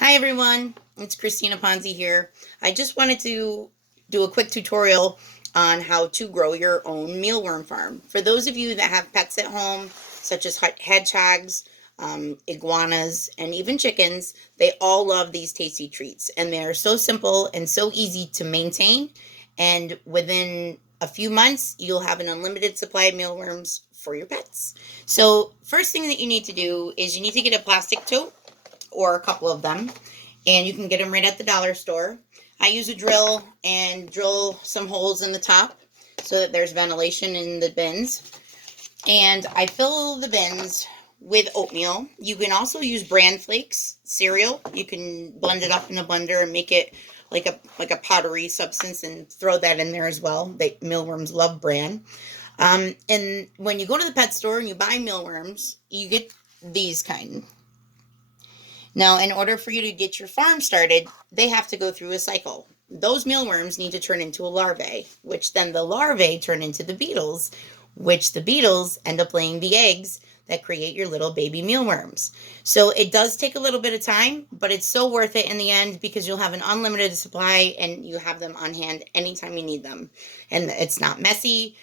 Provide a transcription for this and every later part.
Hi everyone, it's Christina Ponzi here. I just wanted to do a quick tutorial on how to grow your own mealworm farm. For those of you that have pets at home, such as hedgehogs, iguanas, and even chickens, they all love these tasty treats. And they're so simple and so easy to maintain. And within a few months, you'll have an unlimited supply of mealworms for your pets. So first thing that you need to do is you need to get a plastic tote or a couple of them, and you can get them right at the dollar store. I use a drill and drill some holes in the top so that there's ventilation in the bins. And I fill the bins with oatmeal. You can also use bran flakes cereal. You can blend it up in a blender and make it like a powdery substance and throw that in there as well. Mealworms love bran. And when you go to the pet store and you buy mealworms, you get these kind. Now, in order for you to get your farm started, they have to go through a cycle. Those mealworms need to turn into a larvae, which then the larvae turn into the beetles, which the beetles end up laying the eggs that create your little baby mealworms. So it does take a little bit of time, but it's so worth it in the end because you'll have an unlimited supply and you have them on hand anytime you need them. And it's not messy.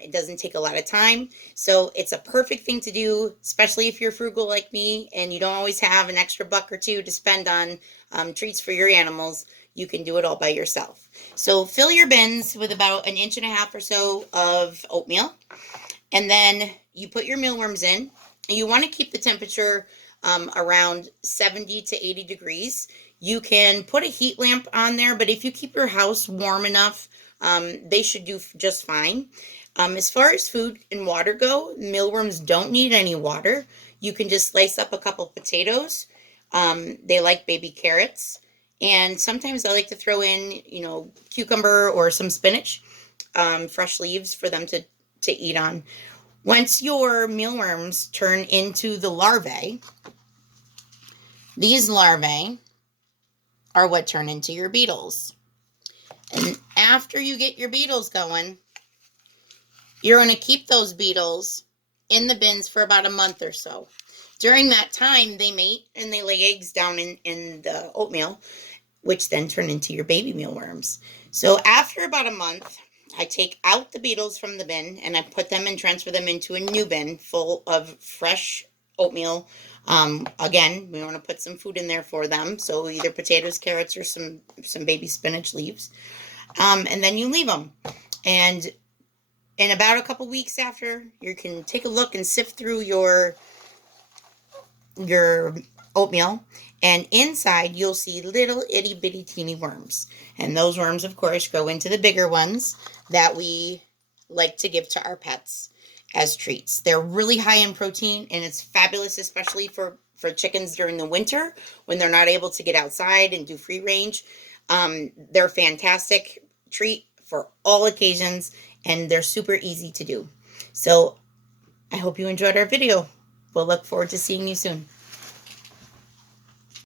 It doesn't take a lot of time. So it's a perfect thing to do, especially if you're frugal like me and you don't always have an extra buck or two to spend on treats for your animals. You can do it all by yourself. So fill your bins with about 1.5 inches or so of oatmeal. And then you put your mealworms in. You want to keep the temperature around 70 to 80 degrees. You can put a heat lamp on there, but if you keep your house warm enough, they should do just fine. As far as food and water go, mealworms don't need any water. You can just slice up a couple potatoes. They like baby carrots. And sometimes I like to throw in, cucumber or some spinach, fresh leaves for them to eat on. Once your mealworms turn into the larvae, these larvae are what turn into your beetles. And after you get your beetles going, you're going to keep those beetles in the bins for about a month or so. During that time, they mate and they lay eggs down in the oatmeal, which then turn into your baby mealworms. So after about a month, I take out the beetles from the bin and I put them and transfer them into a new bin full of fresh oatmeal. Again, we want to put some food in there for them. So either potatoes, carrots, or some baby spinach leaves. And then you leave them. And in about a couple weeks after, you can take a look and sift through your oatmeal, and inside you'll see little itty bitty teeny worms. And those worms, of course, go into the bigger ones that we like to give to our pets as treats. They're really high in protein, and it's fabulous, especially for chickens during the winter when they're not able to get outside and do free range. They're a fantastic treat for all occasions, and they're super easy to do. So I hope you enjoyed our video. We'll look forward to seeing you soon.